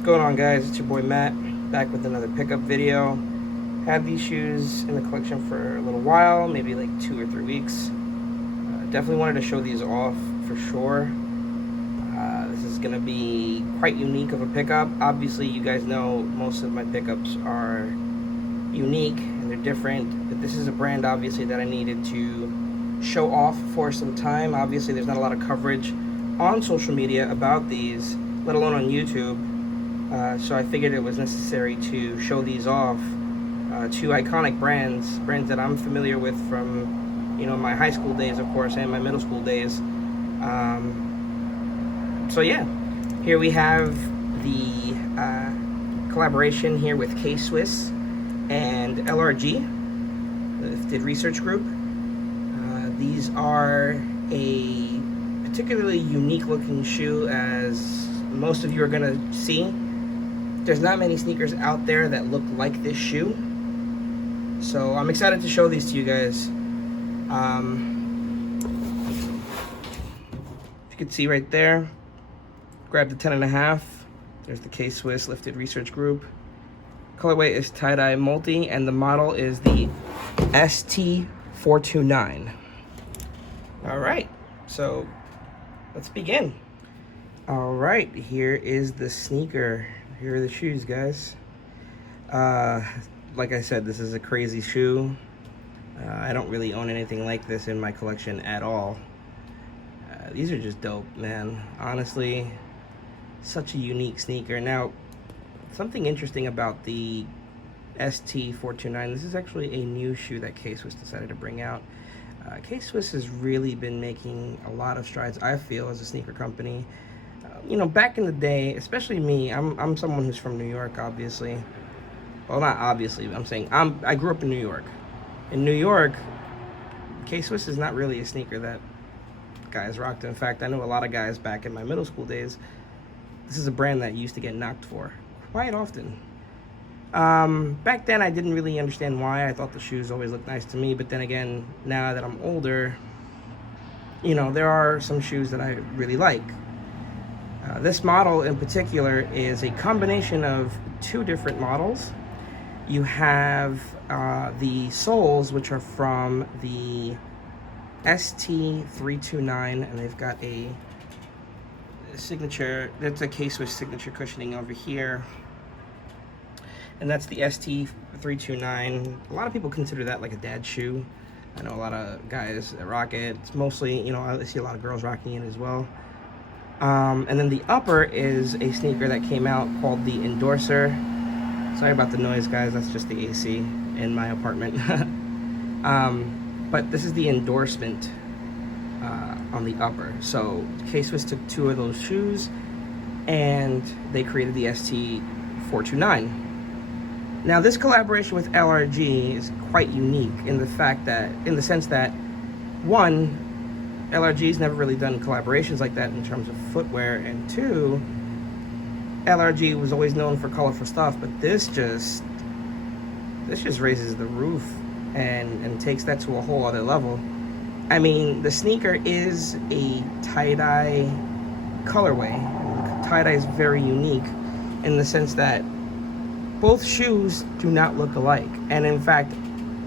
What's going on, guys? It's your boy Matt, back with another pickup video. Had these shoes in the collection for a little while, maybe like 2 or 3 weeks. Definitely wanted to show these off for sure. This is going to be quite unique of a pickup. Obviously, you guys know most of my pickups are unique and they're different, but this is a brand obviously that I needed to show off for some time. Obviously, there's not a lot of coverage on social media about these, let alone on YouTube. So I figured it was necessary to show these off. Two iconic brands that I'm familiar with from, my high school days, of course, and my middle school days. So yeah, here we have the collaboration here with K-Swiss and LRG, the Lifted Research Group. These are a particularly unique looking shoe, as most of you are gonna see. There's not many sneakers out there that look like this shoe, so I'm excited to show these to you guys. If you can see right there, grab the 10.5. There's the K-Swiss Lifted Research Group. Colorway is tie-dye multi, and the model is the ST429. All right, so let's begin. All right, here is the sneaker. Here are the shoes, guys. Like I said, this is a crazy shoe. I don't really own anything like this in my collection at all. These are just dope, man. Honestly, such a unique sneaker. Now, something interesting about the ST429, this is actually a new shoe that K-Swiss decided to bring out. K-Swiss has really been making a lot of strides, I feel, as a sneaker company. Back in the day, especially me, I'm someone who's from New York, obviously. Well, not obviously, but I'm saying I grew up in New York. In New York, K-Swiss is not really a sneaker that guys rocked. In fact, I know a lot of guys back in my middle school days, this is a brand that used to get knocked for quite often. Back then, I didn't really understand why. I thought the shoes always looked nice to me, but then again, now that I'm older, there are some shoes that I really like. This model in particular is a combination of two different models. You have the soles, which are from the ST329, and they've got a signature, that's a K-Swiss signature cushioning over here. And that's the ST329. A lot of people consider that like a dad shoe. I know a lot of guys that rock it. It's mostly, I see a lot of girls rocking it as well. And then the upper is a sneaker that came out called the Endorser. Sorry about the noise, guys. That's just the AC in my apartment. But this is the endorsement on the upper. So K-Swiss took two of those shoes and they created the ST429. Now, this collaboration with LRG is quite unique in the sense that, one, LRG's never really done collaborations like that in terms of footwear, and two, LRG was always known for colorful stuff, but this just raises the roof and takes that to a whole other level. I mean, the sneaker is a tie-dye colorway. Tie-dye is very unique in the sense that both shoes do not look alike, and in fact,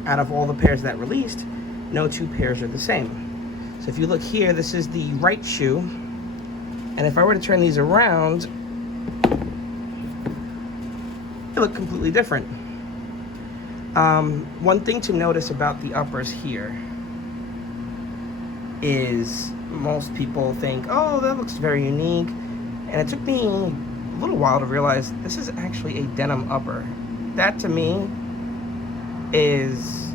out of all the pairs that released, no two pairs are the same. So if you look here, this is the right shoe, and if I were to turn these around, they look completely different. One thing to notice about the uppers here is most people think, oh, that looks very unique, and it took me a little while to realize this is actually a denim upper. That to me is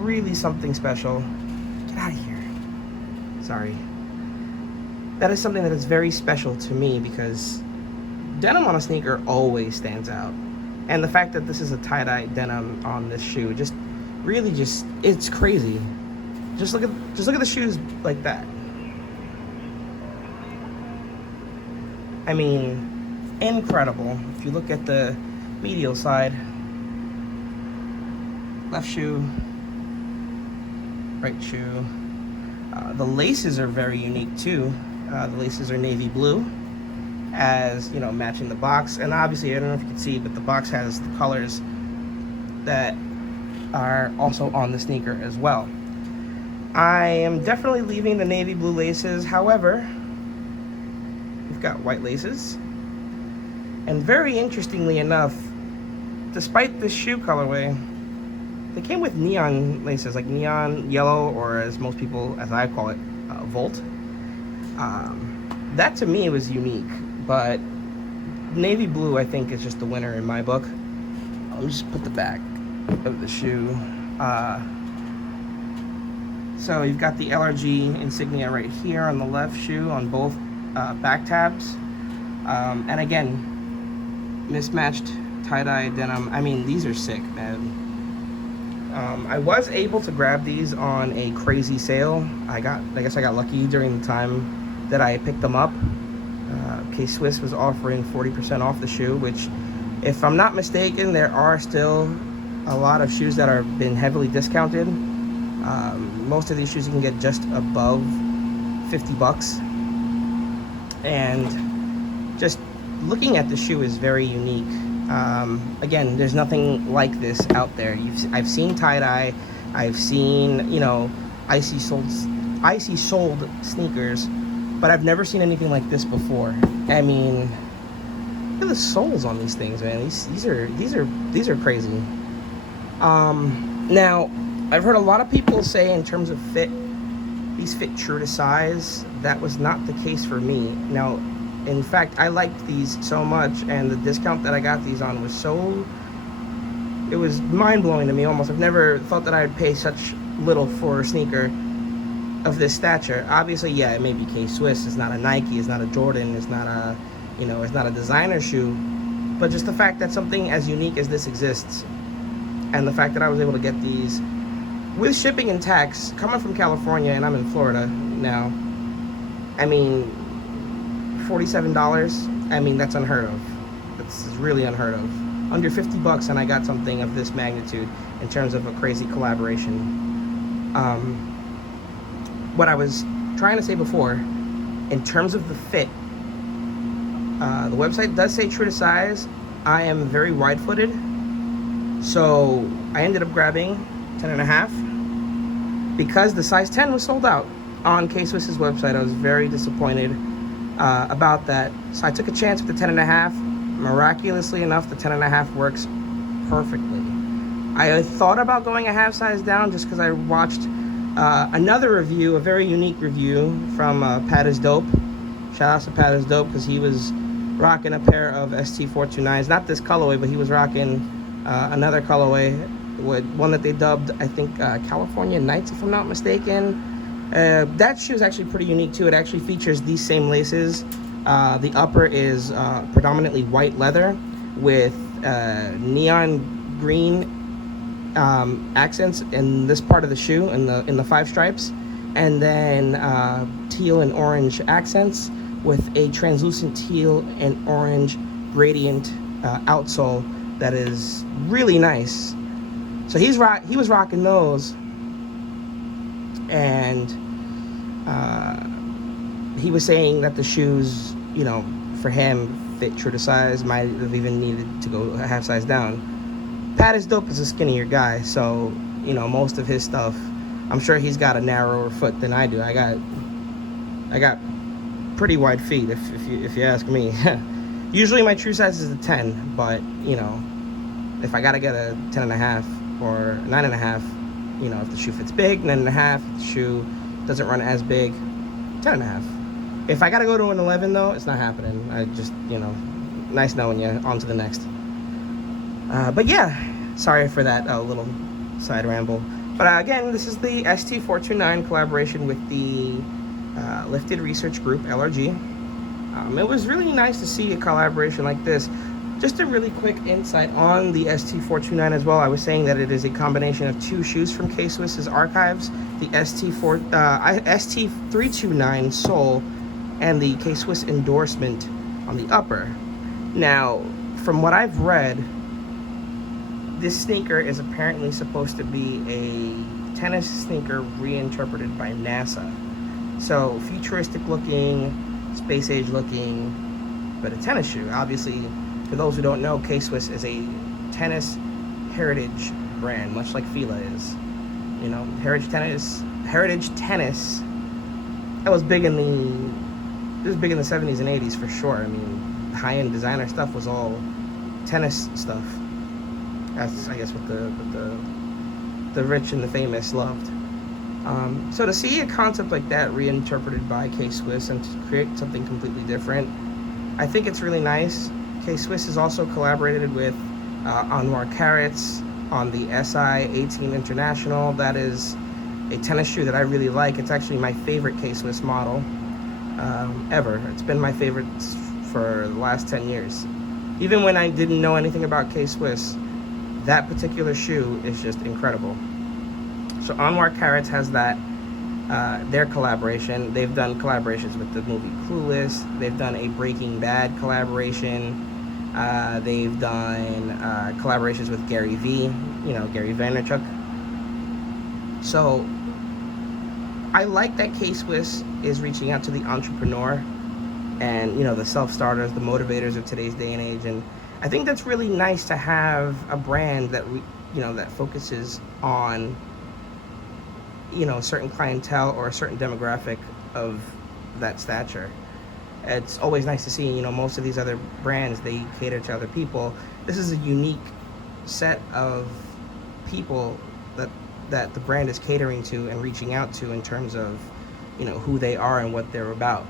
really something special. Get out of here. Sorry. That is something that is very special to me because denim on a sneaker always stands out. And the fact that this is a tie-dye denim on this shoe it's crazy. Just look at the shoes like that. I mean, incredible. If you look at the medial side, left shoe, right shoe. The laces are very unique too. The laces are navy blue. as, you know, matching the box. And obviously, I don't know if you can see, but the box has the colors that are also on the sneaker as well. I am definitely leaving the navy blue laces. However, we've got white laces. And very interestingly enough, despite this shoe colorway, they came with neon laces, like neon yellow, or as most people, as I call it, Volt. That to me was unique, but navy blue I think is just the winner in my book. Let me just put the back of the shoe. So you've got the LRG insignia right here on the left shoe on both back tabs. And again, mismatched tie-dye denim. I mean, these are sick, man. I was able to grab these on a crazy sale. I guess I got lucky during the time that I picked them up. K-Swiss was offering 40% off the shoe, which, if I'm not mistaken, there are still a lot of shoes that are been heavily discounted. Most of these shoes you can get just above 50 bucks. And just looking at the shoe is very unique. Again, there's nothing like this out there. I've seen tie-dye, I've seen, you know, icy soled sneakers, but I've never seen anything like this before. I mean, look at the soles on these things, man. These are crazy. Now, I've heard a lot of people say in terms of fit, these fit true to size. That was not the case for me. Now, in fact, I liked these so much, and the discount that I got these on was so, it was mind-blowing to me almost. I've never thought that I would pay such little for a sneaker of this stature. Obviously, yeah, it may be K-Swiss, it's not a Nike, it's not a Jordan, it's not a, you know, it's not a designer shoe, but just the fact that something as unique as this exists, and the fact that I was able to get these with shipping and tax, coming from California, and I'm in Florida now, I mean, $47, I mean, that's unheard of. That's really unheard of. Under 50 bucks, and I got something of this magnitude in terms of a crazy collaboration. What I was trying to say before, in terms of the fit, the website does say true to size. I am very wide-footed, so I ended up grabbing 10.5 because the size 10 was sold out on K-Swiss's website. I was very disappointed about that, so I took a chance with the 10.5. Miraculously enough, the 10.5 works perfectly. I thought about going a half size down just because I watched another review, a very unique review from Pat is Dope. Shout out to Pat is Dope, because he was rocking a pair of ST429s, not this colorway, but he was rocking another colorway, with one that they dubbed, I think, California Nights, if I'm not mistaken. That shoe is actually pretty unique too. It actually features these same laces. The upper is predominantly white leather with neon green accents in this part of the shoe, in the 5 stripes, and then teal and orange accents with a translucent teal and orange gradient outsole that is really nice. So he was rocking those, and he was saying that the shoes, you know, for him, fit true to size, might have even needed to go a half size down. Pat is Dope is a skinnier guy, so, you know, most of his stuff, I'm sure he's got a narrower foot than I do. I got pretty wide feet, if you ask me. Usually my true size is a 10, but, you know, if I gotta get a 10.5 or 9.5, you know, if the shoe fits big, 9.5, if the shoe doesn't run as big, 10.5. If I gotta go to an 11 though, it's not happening. I just, you know, nice knowing you, on to the next. But yeah, sorry for that little side ramble. But again, this is the ST429 collaboration with the Lifted Research Group, LRG. It was really nice to see a collaboration like this. Just a really quick insight on the ST429 as well. I was saying that it is a combination of 2 shoes from K-Swiss's archives, the ST329 sole and the K-Swiss endorsement on the upper. Now, from what I've read, this sneaker is apparently supposed to be a tennis sneaker reinterpreted by NASA. So futuristic looking, space age looking, but a tennis shoe. Obviously, for those who don't know, K-Swiss is a tennis heritage brand, much like Fila is. You know, heritage tennis. That was big in the 70s and 80s for sure. I mean, high-end designer stuff was all tennis stuff. That's, I guess, what the rich and the famous loved. So to see a concept like that reinterpreted by K-Swiss and to create something completely different, I think it's really nice. K-Swiss has also collaborated with Anwar Carrots on the SI18 International. That is a tennis shoe that I really like. It's actually my favorite K-Swiss model ever. It's been my favorite for the last 10 years. Even when I didn't know anything about K-Swiss, that particular shoe is just incredible. So Anwar Carrots has that, their collaboration. They've done collaborations with the movie Clueless. They've done a Breaking Bad collaboration. They've done collaborations with Gary V, you know, Gary Vaynerchuk. So I like that K-Swiss is reaching out to the entrepreneur and, you know, the self-starters, the motivators of today's day and age. And I think that's really nice to have a brand that, you know, that focuses on, you know, a certain clientele or a certain demographic of that stature. It's always nice to see, you know, most of these other brands, they cater to other people. This is a unique set of people that the brand is catering to and reaching out to in terms of, you know, who they are and what they're about.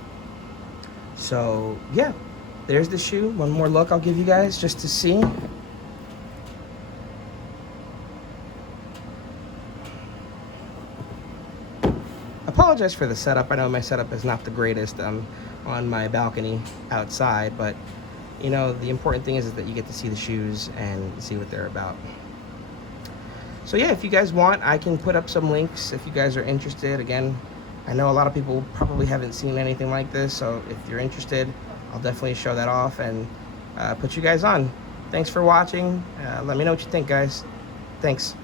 So yeah, there's the shoe. One more look I'll give you guys just to see. Apologize for the setup. I know my setup is not the greatest. I'm on my balcony outside, but you know, the important thing is that you get to see the shoes and see what they're about. So yeah, if you guys want, I can put up some links if you guys are interested. Again, I know a lot of people probably haven't seen anything like this, so if you're interested, I'll definitely show that off and put you guys on. Thanks for watching. Let me know what you think, guys. Thanks.